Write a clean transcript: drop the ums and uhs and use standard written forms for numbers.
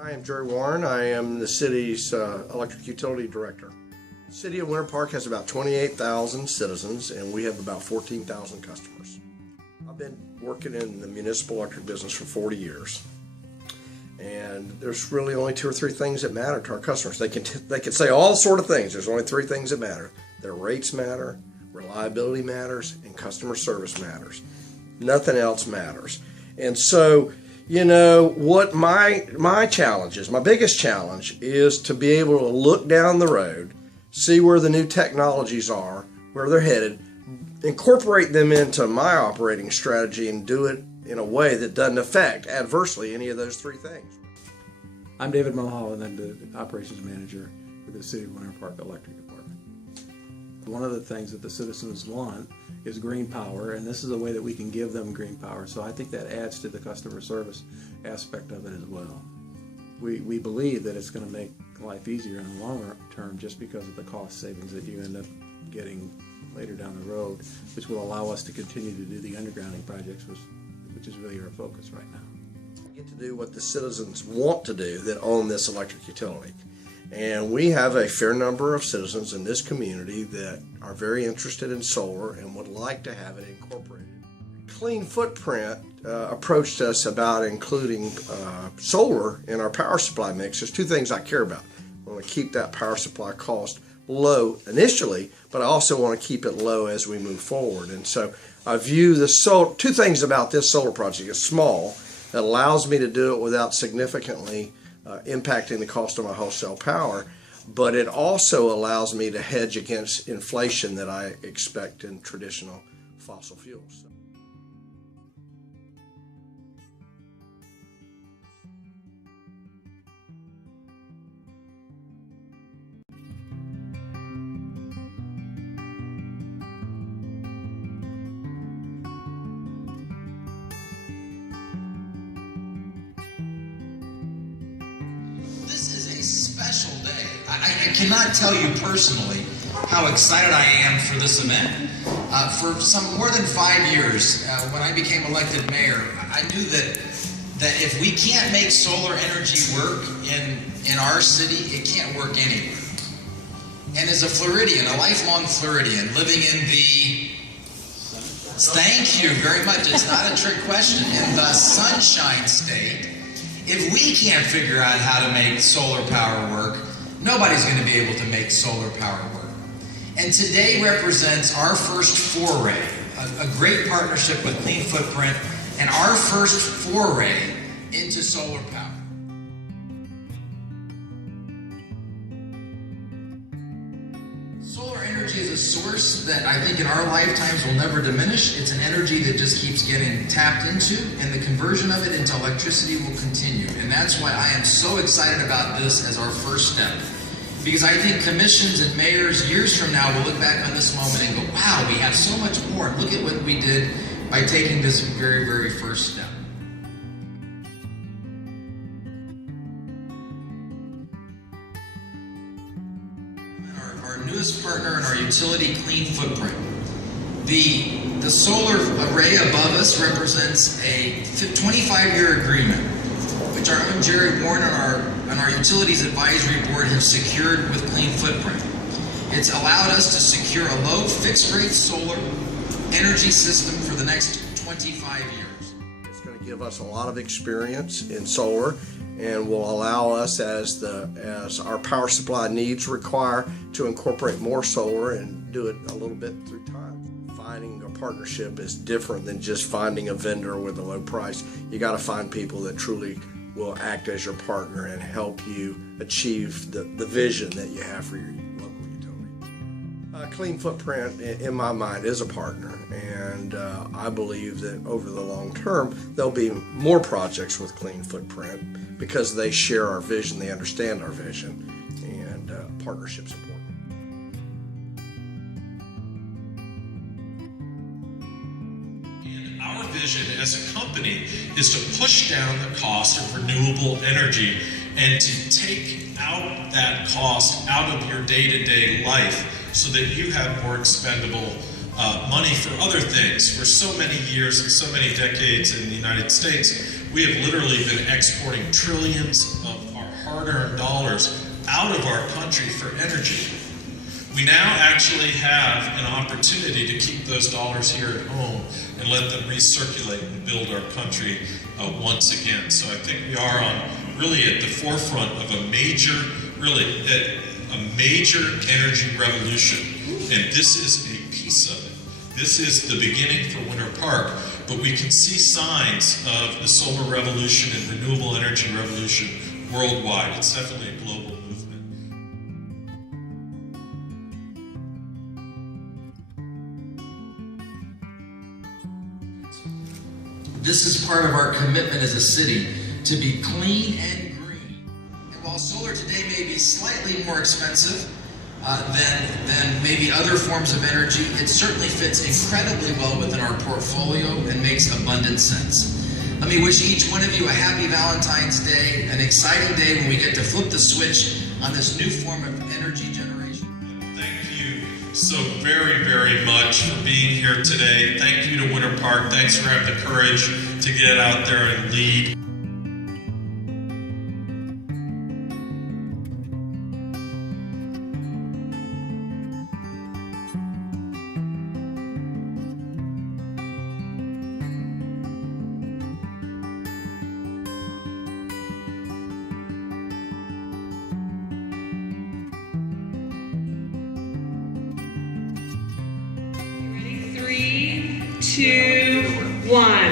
I am Jerry Warren. I am the city's electric utility director. The city of Winter Park has about 28,000 citizens and we have about 14,000 customers. I've been working in the municipal electric business for 40 years. And there's really only 2 or 3 things that matter to our customers. They can say all sort of things. There's only 3 things that matter. Their rates matter, reliability matters, and customer service matters. Nothing else matters. And so, you know, what my challenge is, my biggest challenge is to be able to look down the road, see where the new technologies are, where they're headed, incorporate them into my operating strategy and do it in a way that doesn't affect adversely any of those 3 things. I'm David Mulholland. I'm the operations manager for the City of Winter Park Electric Department. One of the things that the citizens want is green power, and this is a way that we can give them green power. So I think that adds to the customer service aspect of it as well. We believe that it's going to make life easier in the long term just because of the cost savings that you end up getting later down the road, which will allow us to continue to do the undergrounding projects, which is really our focus right now. We get to do what the citizens want to do that own this electric utility. And we have a fair number of citizens in this community that are very interested in solar and would like to have it incorporated. Clean Footprint approached us about including solar in our power supply mix. There's 2 things I care about. I want to keep that power supply cost low initially, but I also want to keep it low as we move forward. And so I view the 2 things about this solar project. It's small. It allows me to do it without significantly impacting the cost of my wholesale power, but it also allows me to hedge against inflation that I expect in traditional fossil fuels. Special day. I cannot tell you personally how excited I am for this event. For some more than 5 years, when I became elected mayor, I knew that if we can't make solar energy work in our city, it can't work anywhere. And as a Floridian, a lifelong Floridian, living in the, thank you very much, it's not a trick question, in the Sunshine State, if we can't figure out how to make solar power work, nobody's going to be able to make solar power work. And today represents our first foray, a great partnership with Clean Footprint, and our first foray into solar power. Solar energy is a source that I think in our lifetimes will never diminish. It's an energy that just keeps getting tapped into, and the conversion of it into electricity will continue. And that's why I am so excited about this as our first step. Because I think commissions and mayors years from now will look back on this moment and go, wow, we have so much more. Look at what we did by taking this very, very first step. Our newest partner in our utility, Clean Footprint. The solar array above us represents a 25-year agreement, which our own Jerry Warren and our Utilities Advisory Board have secured with Clean Footprint. It's allowed us to secure a low fixed-rate solar energy system for the next 25 years. It's going to give us a lot of experience in solar and will allow us, as our power supply needs require, to incorporate more solar and do it a little bit through time. Finding a partnership is different than just finding a vendor with a low price. You got to find people that truly will act as your partner and help you achieve the vision that you have for your local utility. Clean Footprint, in my mind, is a partner, and I believe that over the long term there'll be more projects with Clean Footprint because they share our vision, they understand our vision, and partnership's important. Our vision as a company is to push down the cost of renewable energy and to take out that cost out of your day-to-day life so that you have more expendable money for other things. For so many years and so many decades in the United States, we have literally been exporting trillions of hard-earned dollars out of our country for energy. We now actually have an opportunity to keep those dollars here at home and let them recirculate and build our country once again. So I think we are really at the forefront of a major energy revolution. And this is a piece of it. This is the beginning for Winter Park, but we can see signs of the solar revolution and renewable energy revolution worldwide. It's definitely a global movement. This is part of our commitment as a city to be clean and green. And while solar today may be slightly more expensive than maybe other forms of energy, it certainly fits incredibly well within our portfolio and makes abundant sense. Let me wish each one of you a happy Valentine's Day, an exciting day when we get to flip the switch on this new form of energy generation. Thank you so very, very much for being here today. Thank you to Winter Park. Thanks for having the courage to get out there and lead. Ready? 3, 2, 1.